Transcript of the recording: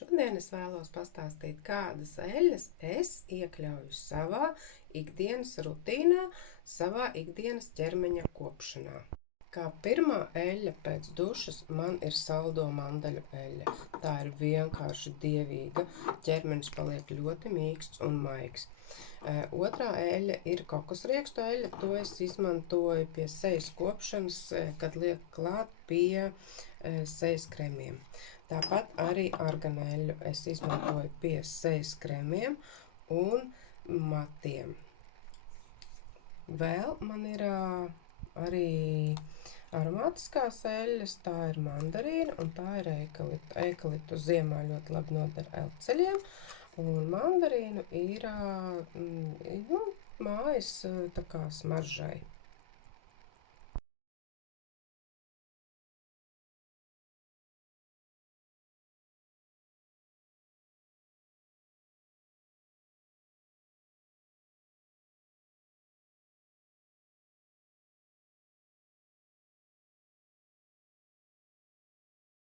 Šodien es vēlos pastāstīt, kādas eļļas es iekļauju savā ikdienas rutīnā, savā ikdienas ķermeņa kopšanā. Kā pirmā eļļa pēc dušas man ir saldo mandaļu eļļa. Tā ir vienkārši dievīga, ķermenis paliek ļoti mīksts un maigs. Otrā eļļa ir kokosriekstu eļļa, to es izmantoju pie sejas kopšanas, kad liek klāt pie sejas kremiem. Tāpat arī arganeļu es izmantoju pie sejas kremiem un matiem. Vēl man ir arī aromātiskās eļļas, tā ir mandarīna un tā ir eikalipta. Eikaliptu ziemā ļoti labi noder elceļiem, un mandarīnu ir mājas tā kā smaržai.